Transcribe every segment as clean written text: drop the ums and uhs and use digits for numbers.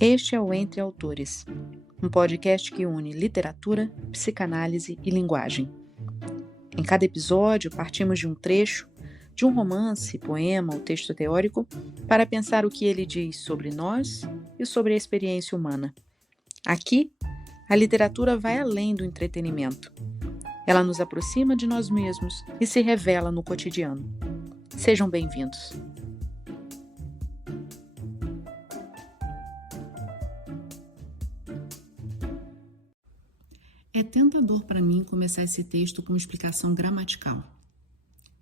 Este é o Entre Autores, um podcast que une literatura, psicanálise e linguagem. Em cada episódio, partimos de um trecho, de um romance, poema ou texto teórico, para pensar o que ele diz sobre nós e sobre a experiência humana. Aqui, a literatura vai além do entretenimento. Ela nos aproxima de nós mesmos e se revela no cotidiano. Sejam bem-vindos. É tentador para mim começar esse texto com uma explicação gramatical.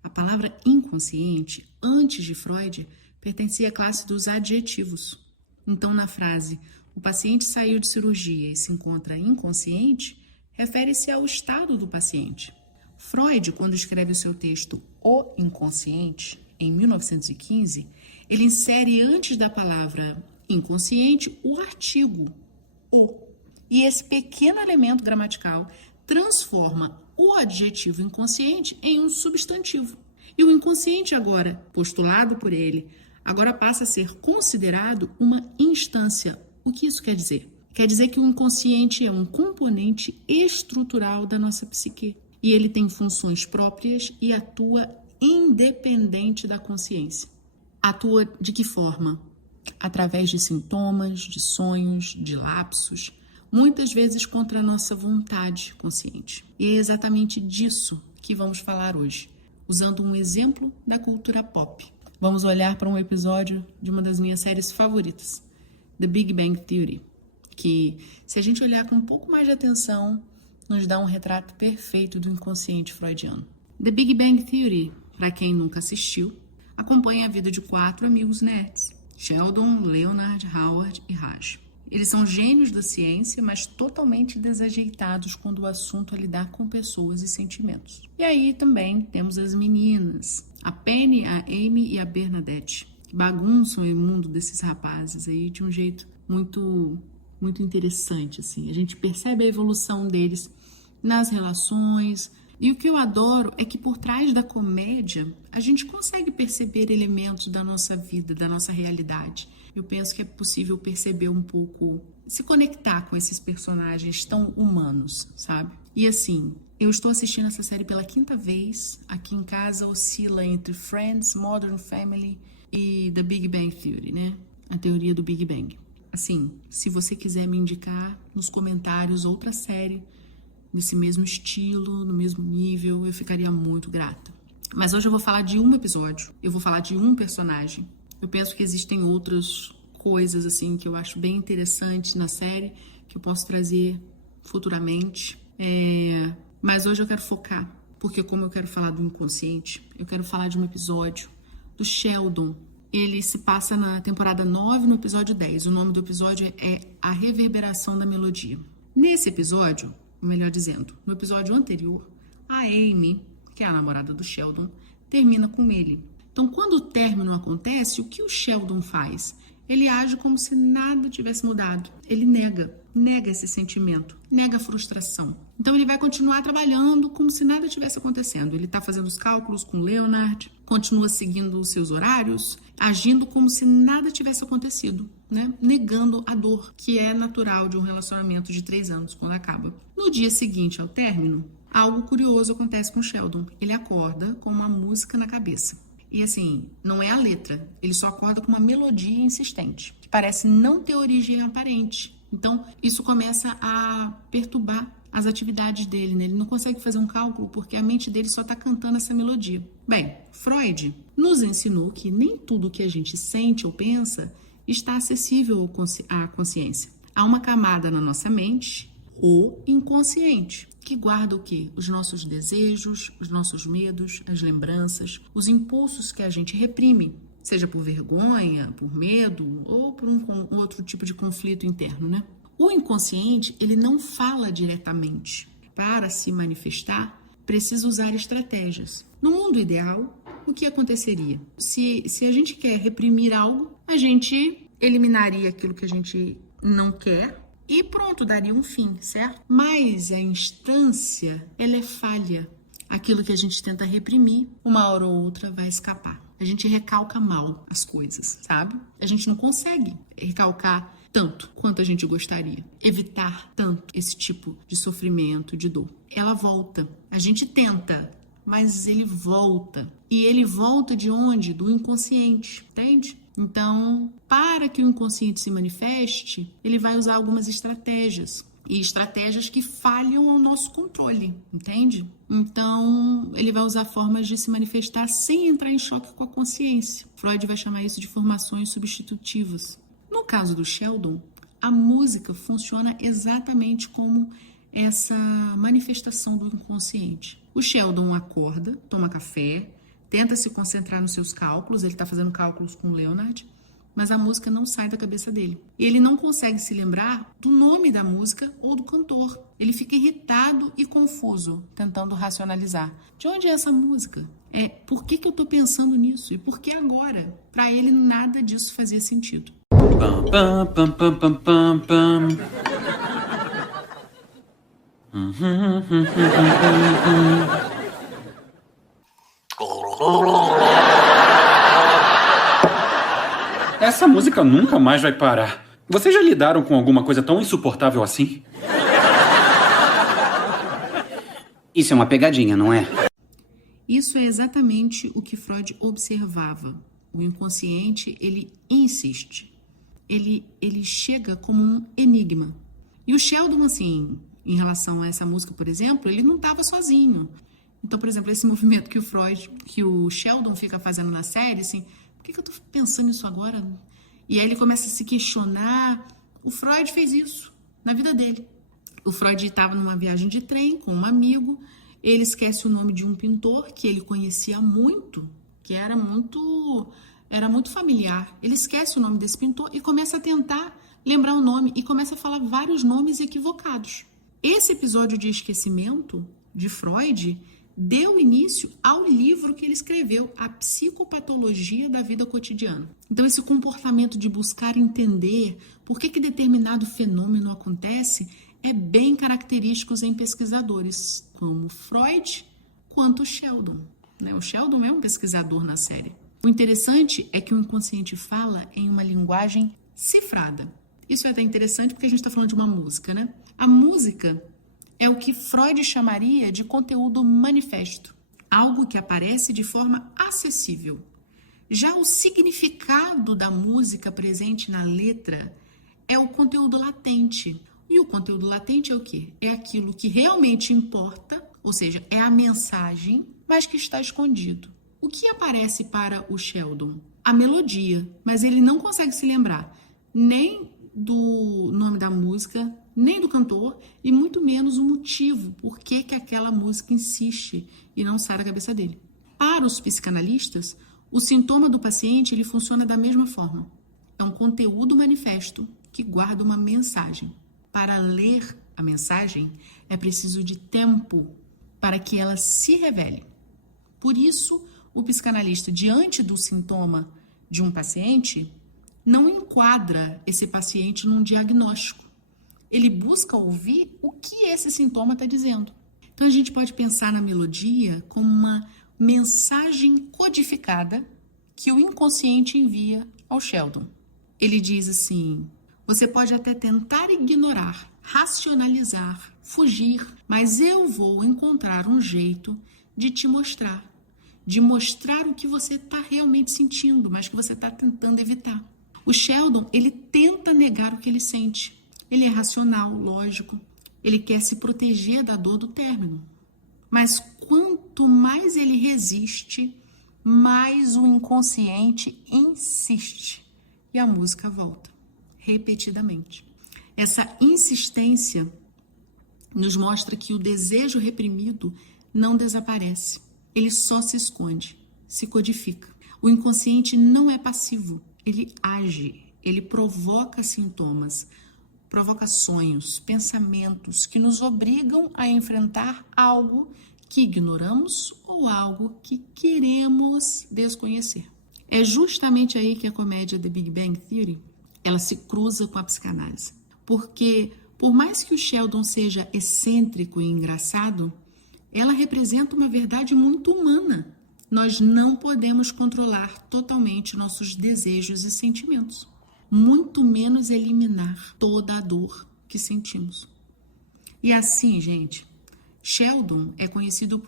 A palavra inconsciente, antes de Freud, pertencia à classe dos adjetivos. Então, na frase, o paciente saiu de cirurgia e se encontra inconsciente, refere-se ao estado do paciente. Freud, quando escreve o seu texto O Inconsciente, em 1915, ele insere antes da palavra inconsciente o artigo o. E esse pequeno elemento gramatical transforma o adjetivo inconsciente em um substantivo. E o inconsciente agora, postulado por ele, agora passa a ser considerado uma instância. O que isso quer dizer? Quer dizer que o inconsciente é um componente estrutural da nossa psique. E ele tem funções próprias e atua independente da consciência. Atua de que forma? Através de sintomas, de sonhos, de lapsos, muitas vezes contra a nossa vontade consciente. E é exatamente disso que vamos falar hoje, usando um exemplo da cultura pop. Vamos olhar para um episódio de uma das minhas séries favoritas, The Big Bang Theory, que, se a gente olhar com um pouco mais de atenção, nos dá um retrato perfeito do inconsciente freudiano. The Big Bang Theory, para quem nunca assistiu, acompanha a vida de 4 amigos nerds, Sheldon, Leonard, Howard e Raj. Eles são gênios da ciência, mas totalmente desajeitados quando o assunto é lidar com pessoas e sentimentos. E aí também temos as meninas, a Penny, a Amy e a Bernadette, que bagunçam o mundo desses rapazes aí de um jeito muito interessante, assim. A gente percebe a evolução deles nas relações. E o que eu adoro é que por trás da comédia, a gente consegue perceber elementos da nossa vida, da nossa realidade. Eu penso que é possível perceber um pouco, se conectar com esses personagens tão humanos, sabe? E assim, eu estou assistindo essa série pela 5ª vez. Aqui em casa oscila entre Friends, Modern Family e The Big Bang Theory, né? A teoria do Big Bang. Assim, se você quiser me indicar nos comentários outra série nesse mesmo estilo, no mesmo nível, eu ficaria muito grata. Mas hoje eu vou falar de um episódio, eu vou falar de um personagem. Eu penso que existem outras coisas assim que eu acho bem interessantes na série, que eu posso trazer futuramente. Mas hoje eu quero focar, porque como eu quero falar do inconsciente, eu quero falar de um episódio do Sheldon. Ele se passa na temporada 9, no episódio 10. O nome do episódio é A Reverberação da Melodia. Nesse episódio, ou melhor dizendo, no episódio anterior, a Amy, que é a namorada do Sheldon, termina com ele. Então, quando o término acontece, o que o Sheldon faz? Ele age como se nada tivesse mudado. Ele nega esse sentimento, nega a frustração. Então, ele vai continuar trabalhando como se nada tivesse acontecendo. Ele está fazendo os cálculos com Leonard, continua seguindo os seus horários, agindo como se nada tivesse acontecido, né? Negando a dor, que é natural de um relacionamento de 3 anos, quando acaba. No dia seguinte ao término, algo curioso acontece com o Sheldon. Ele acorda com uma música na cabeça. E assim, não é a letra, ele só acorda com uma melodia insistente, que parece não ter origem aparente. Então, isso começa a perturbar as atividades dele, né? Ele não consegue fazer um cálculo porque a mente dele só está cantando essa melodia. Bem, Freud nos ensinou que nem tudo que a gente sente ou pensa está acessível à consciência. Há uma camada na nossa mente, o inconsciente, que guarda o quê? Os nossos desejos, os nossos medos, as lembranças, os impulsos que a gente reprime, seja por vergonha, por medo ou por um outro tipo de conflito interno, né? O inconsciente, ele não fala diretamente. Para se manifestar, precisa usar estratégias. No mundo ideal, o que aconteceria? Se a gente quer reprimir algo, a gente eliminaria aquilo que a gente não quer e pronto, daria um fim, certo? Mas a instância, ela é falha. Aquilo que a gente tenta reprimir, uma hora ou outra vai escapar. A gente recalca mal as coisas, sabe? A gente não consegue recalcar tanto quanto a gente gostaria. Evitar tanto esse tipo de sofrimento, de dor. Ela volta. A gente tenta, mas ele volta. E ele volta de onde? Do inconsciente, entende? Então, para que o inconsciente se manifeste, ele vai usar algumas estratégias. E estratégias que falham ao nosso controle, entende? Então, ele vai usar formas de se manifestar sem entrar em choque com a consciência. Freud vai chamar isso de formações substitutivas. No caso do Sheldon, a música funciona exatamente como essa manifestação do inconsciente. O Sheldon acorda, toma café, tenta se concentrar nos seus cálculos, ele está fazendo cálculos com o Leonard, mas a música não sai da cabeça dele. Ele não consegue se lembrar do nome da música ou do cantor. Ele fica irritado e confuso, tentando racionalizar. De onde é essa música? Por que eu estou pensando nisso? E por que agora? Para ele, nada disso fazia sentido. Pam, pam, pam, pam, pam, pam, pam. Essa música nunca mais vai parar. Vocês já lidaram com alguma coisa tão insuportável assim? Isso é uma pegadinha, não é? Isso é exatamente o que Freud observava. O inconsciente, ele insiste. Ele chega como um enigma. E o Sheldon, assim, em relação a essa música, por exemplo, ele não estava sozinho. Então, por exemplo, esse movimento que o Sheldon fica fazendo na série, assim, por que eu tô pensando nisso agora? E aí ele começa a se questionar. O Freud fez isso na vida dele. O Freud estava numa viagem de trem com um amigo, ele esquece o nome de um pintor que ele conhecia muito, que era muito familiar. Ele esquece o nome desse pintor e começa a tentar lembrar o nome e começa a falar vários nomes equivocados. Esse episódio de esquecimento de Freud deu início ao livro que ele escreveu, A Psicopatologia da Vida Cotidiana. Então, esse comportamento de buscar entender por que determinado fenômeno acontece é bem característico em pesquisadores, como Freud quanto Sheldon. O Sheldon é um pesquisador na série. O interessante é que o inconsciente fala em uma linguagem cifrada. Isso é até interessante porque a gente está falando de uma música, né? A música é o que Freud chamaria de conteúdo manifesto, algo que aparece de forma acessível. Já o significado da música presente na letra é o conteúdo latente. E o conteúdo latente é o quê? É aquilo que realmente importa, ou seja, é a mensagem, mas que está escondido. O que aparece para o Sheldon? A melodia, mas ele não consegue se lembrar nem do nome da música, nem do cantor, e muito menos o motivo, por que aquela música insiste e não sai da cabeça dele. Para os psicanalistas, o sintoma do paciente ele funciona da mesma forma. É um conteúdo manifesto que guarda uma mensagem. Para ler a mensagem, é preciso de tempo para que ela se revele. Por isso, o psicanalista, diante do sintoma de um paciente, não enquadra esse paciente num diagnóstico. Ele busca ouvir o que esse sintoma está dizendo. Então, a gente pode pensar na melodia como uma mensagem codificada que o inconsciente envia ao Sheldon. Ele diz assim: você pode até tentar ignorar, racionalizar, fugir, mas eu vou encontrar um jeito de te mostrar, de mostrar o que você está realmente sentindo, mas que você está tentando evitar. O Sheldon, ele tenta negar o que ele sente. Ele é racional, lógico. Ele quer se proteger da dor do término. Mas quanto mais ele resiste, mais o inconsciente insiste. E a música volta, repetidamente. Essa insistência nos mostra que o desejo reprimido não desaparece. Ele só se esconde, se codifica. O inconsciente não é passivo. Ele age, ele provoca sintomas, provoca sonhos, pensamentos que nos obrigam a enfrentar algo que ignoramos ou algo que queremos desconhecer. É justamente aí que a comédia The Big Bang Theory, ela se cruza com a psicanálise. Porque, por mais que o Sheldon seja excêntrico e engraçado, ela representa uma verdade muito humana. Nós não podemos controlar totalmente nossos desejos e sentimentos. muito menos eliminar toda a dor que sentimos. E assim, gente, Sheldon é conhecido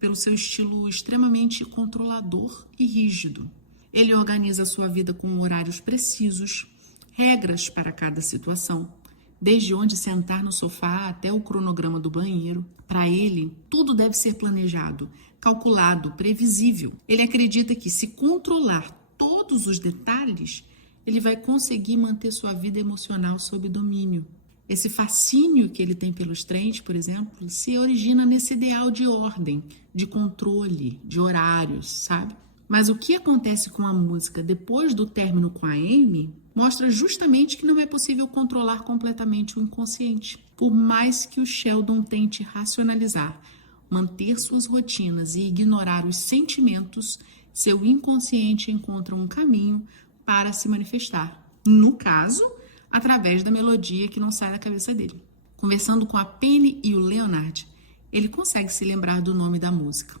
pelo seu estilo extremamente controlador e rígido. Ele organiza a sua vida com horários precisos, regras para cada situação, desde onde sentar no sofá até o cronograma do banheiro. Para ele, tudo deve ser planejado, calculado, previsível. Ele acredita que, se controlar todos os detalhes, ele vai conseguir manter sua vida emocional sob domínio. Esse fascínio que ele tem pelos trens, por exemplo, se origina nesse ideal de ordem, de controle, de horários, sabe? Mas o que acontece com a música depois do término com a Amy mostra justamente que não é possível controlar completamente o inconsciente. Por mais que o Sheldon tente racionalizar, manter suas rotinas e ignorar os sentimentos, seu inconsciente encontra um caminho para se manifestar. No caso, através da melodia que não sai da cabeça dele. Conversando com a Penny e o Leonard, ele consegue se lembrar do nome da música.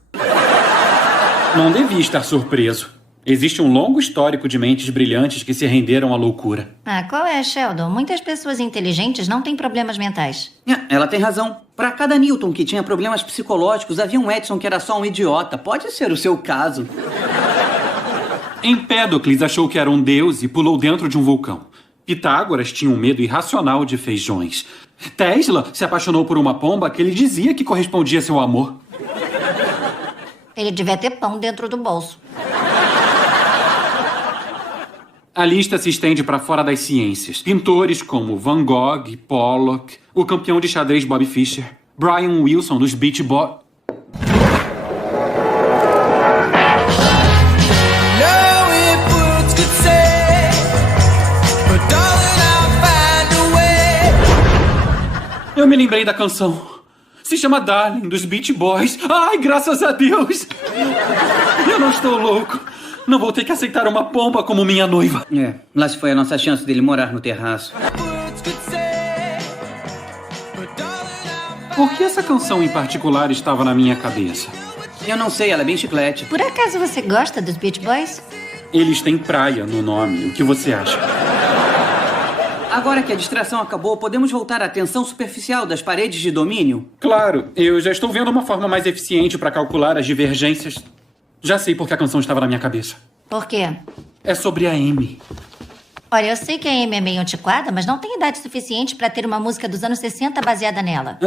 Não devia estar surpreso. Existe um longo histórico de mentes brilhantes que se renderam à loucura. Qual é, Sheldon? Muitas pessoas inteligentes não têm problemas mentais. Ela tem razão. Para cada Newton que tinha problemas psicológicos, havia um Edison que era só um idiota. Pode ser o seu caso. Empédocles achou que era um deus e pulou dentro de um vulcão. Pitágoras tinha um medo irracional de feijões. Tesla se apaixonou por uma pomba que ele dizia que correspondia a seu amor. Ele devia ter pão dentro do bolso. A lista se estende para fora das ciências. Pintores como Van Gogh, Pollock, o campeão de xadrez Bob Fischer, Brian Wilson dos Beach Boys. Eu me lembrei da canção. Se chama Darling, dos Beach Boys. Ai, graças a Deus! Eu não estou louco. Não vou ter que aceitar uma pomba como minha noiva. Lá se foi a nossa chance dele morar no terraço. Por que essa canção em particular estava na minha cabeça? Eu não sei, ela é bem chiclete. Por acaso você gosta dos Beach Boys? Eles têm praia no nome. O que você acha? Agora que a distração acabou, podemos voltar à tensão superficial das paredes de domínio? Claro, eu já estou vendo uma forma mais eficiente para calcular as divergências. Já sei por que a canção estava na minha cabeça. Por quê? É sobre a Amy. Olha, eu sei que a Amy é meio antiquada, mas não tem idade suficiente para ter uma música dos anos 60 baseada nela.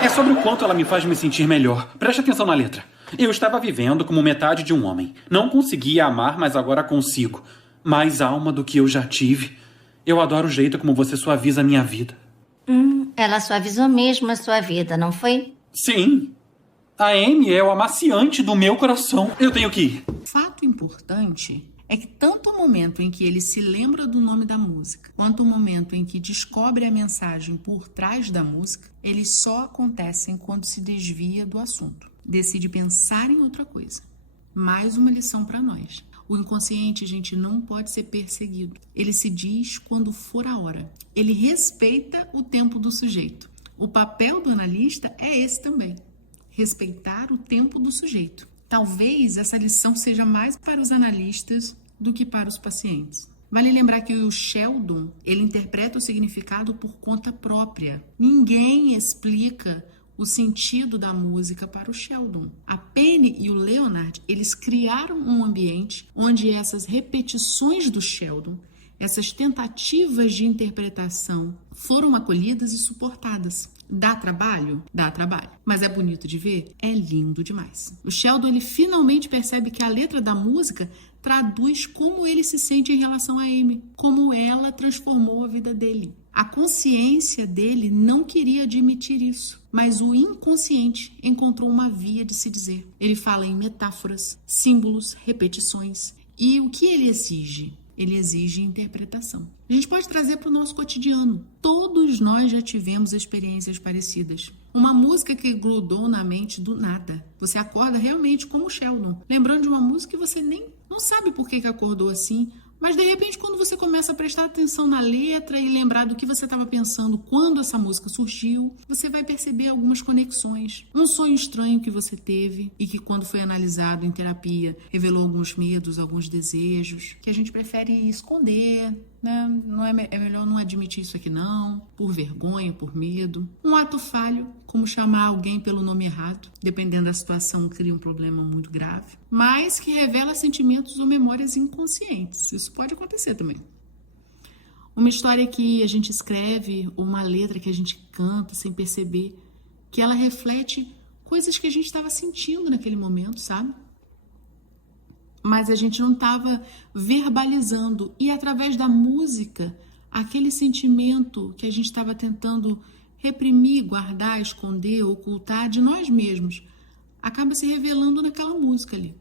É sobre o quanto ela me faz me sentir melhor. Preste atenção na letra. Eu estava vivendo como metade de um homem. Não conseguia amar, mas agora consigo. Mais alma do que eu já tive. Eu adoro o jeito como você suaviza a minha vida. Ela suavizou mesmo a sua vida, não foi? Sim. A Amy é o amaciante do meu coração. Eu tenho que ir. Fato importante é que tanto o momento em que ele se lembra do nome da música, quanto o momento em que descobre a mensagem por trás da música, eles só acontecem quando se desvia do assunto. Decide pensar em outra coisa. Mais uma lição para nós. O inconsciente, gente, não pode ser perseguido. Ele se diz quando for a hora. Ele respeita o tempo do sujeito. O papel do analista é esse também. Respeitar o tempo do sujeito. Talvez essa lição seja mais para os analistas do que para os pacientes. Vale lembrar que o Sheldon, ele interpreta o significado por conta própria. Ninguém explica o sentido da música para o Sheldon. A Penny e o Leonard, eles criaram um ambiente onde essas repetições do Sheldon, essas tentativas de interpretação foram acolhidas e suportadas. Dá trabalho? Dá trabalho. Mas é bonito de ver? É lindo demais. O Sheldon, ele finalmente percebe que a letra da música traduz como ele se sente em relação a Amy, como ela transformou a vida dele. A consciência dele não queria admitir isso, mas o inconsciente encontrou uma via de se dizer. Ele fala em metáforas, símbolos, repetições. E o que ele exige? Ele exige interpretação. A gente pode trazer para o nosso cotidiano. Todos nós já tivemos experiências parecidas. Uma música que grudou na mente do nada. Você acorda realmente como Sheldon, lembrando de uma música que você nem não sabe por que acordou assim, Mas, de repente, quando você começa a prestar atenção na letra e lembrar do que você estava pensando quando essa música surgiu, você vai perceber algumas conexões. Um sonho estranho que você teve e que, quando foi analisado em terapia, revelou alguns medos, alguns desejos, que a gente prefere esconder, né? É melhor não admitir isso aqui não, por vergonha, por medo. Um ato falho, como chamar alguém pelo nome errado, dependendo da situação, cria um problema muito grave, mas que revela sentimentos ou memórias inconscientes. Isso pode acontecer também. Uma história que a gente escreve ou uma letra que a gente canta sem perceber, que ela reflete coisas que a gente estava sentindo naquele momento, sabe? Mas a gente não estava verbalizando. E através da música, aquele sentimento que a gente estava tentando reprimir, guardar, esconder, ocultar de nós mesmos, acaba se revelando naquela música ali.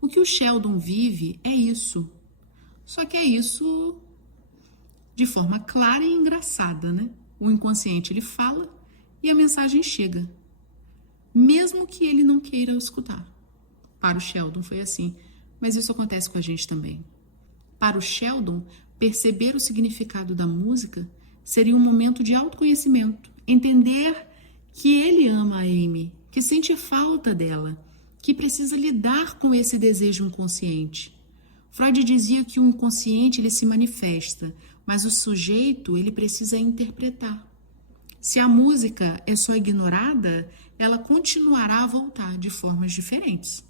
O que o Sheldon vive é isso. Só que é isso de forma clara e engraçada, né? O inconsciente, ele fala e a mensagem chega, mesmo que ele não queira escutar. Para o Sheldon foi assim, mas isso acontece com a gente também. Para o Sheldon, perceber o significado da música seria um momento de autoconhecimento, entender que ele ama a Amy, que sente falta dela, que precisa lidar com esse desejo inconsciente. Freud dizia que o inconsciente ele se manifesta, mas o sujeito ele precisa interpretar. Se a música é só ignorada, ela continuará a voltar de formas diferentes.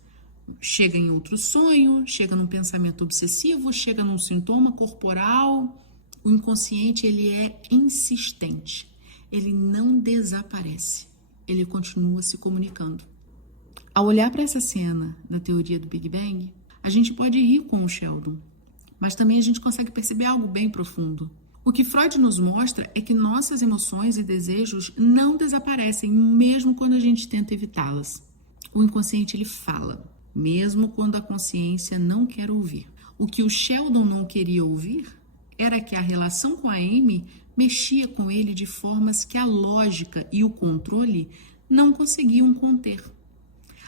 Chega em outro sonho, chega num pensamento obsessivo, chega num sintoma corporal. O inconsciente, ele é insistente. Ele não desaparece. Ele continua se comunicando. Ao olhar para essa cena da teoria do Big Bang, a gente pode rir com o Sheldon, mas também a gente consegue perceber algo bem profundo. O que Freud nos mostra é que nossas emoções e desejos não desaparecem, mesmo quando a gente tenta evitá-las. O inconsciente, ele fala, mesmo quando a consciência não quer ouvir. O que o Sheldon não queria ouvir era que a relação com a Amy mexia com ele de formas que a lógica e o controle não conseguiam conter.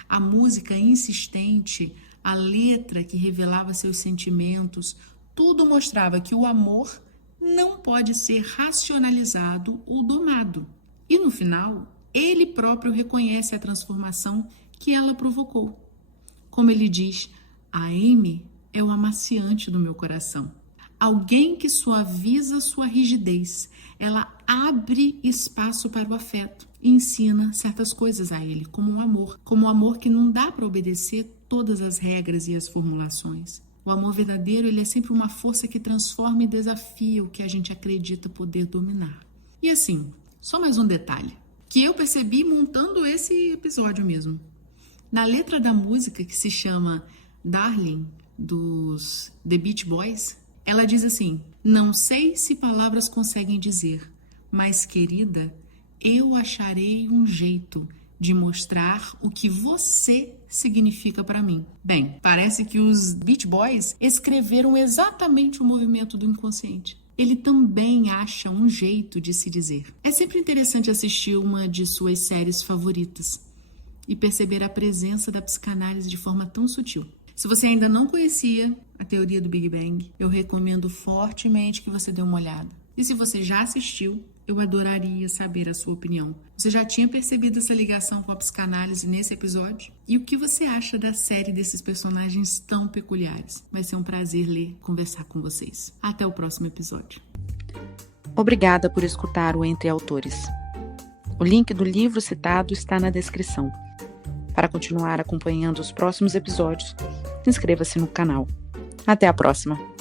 A música insistente, a letra que revelava seus sentimentos, tudo mostrava que o amor não pode ser racionalizado ou domado. E no final, ele próprio reconhece a transformação que ela provocou. Como ele diz, a Amy é o amaciante do meu coração. Alguém que suaviza sua rigidez. Ela abre espaço para o afeto e ensina certas coisas a ele, como o amor que não dá para obedecer todas as regras e as formulações. O amor verdadeiro, ele é sempre uma força que transforma e desafia o que a gente acredita poder dominar. E assim, só mais um detalhe, que eu percebi montando esse episódio mesmo. Na letra da música, que se chama Darling, dos The Beach Boys, ela diz assim: não sei se palavras conseguem dizer, mas, querida, eu acharei um jeito de mostrar o que você significa para mim. Bem, parece que os Beach Boys escreveram exatamente o movimento do inconsciente. Ele também acha um jeito de se dizer. É sempre interessante assistir uma de suas séries favoritas e perceber a presença da psicanálise de forma tão sutil. Se você ainda não conhecia a teoria do Big Bang, eu recomendo fortemente que você dê uma olhada. E se você já assistiu, eu adoraria saber a sua opinião. Você já tinha percebido essa ligação com a psicanálise nesse episódio? E o que você acha da série desses personagens tão peculiares? Vai ser um prazer conversar com vocês. Até o próximo episódio. Obrigada por escutar o Entre Autores. O link do livro citado está na descrição. Para continuar acompanhando os próximos episódios, inscreva-se no canal. Até a próxima!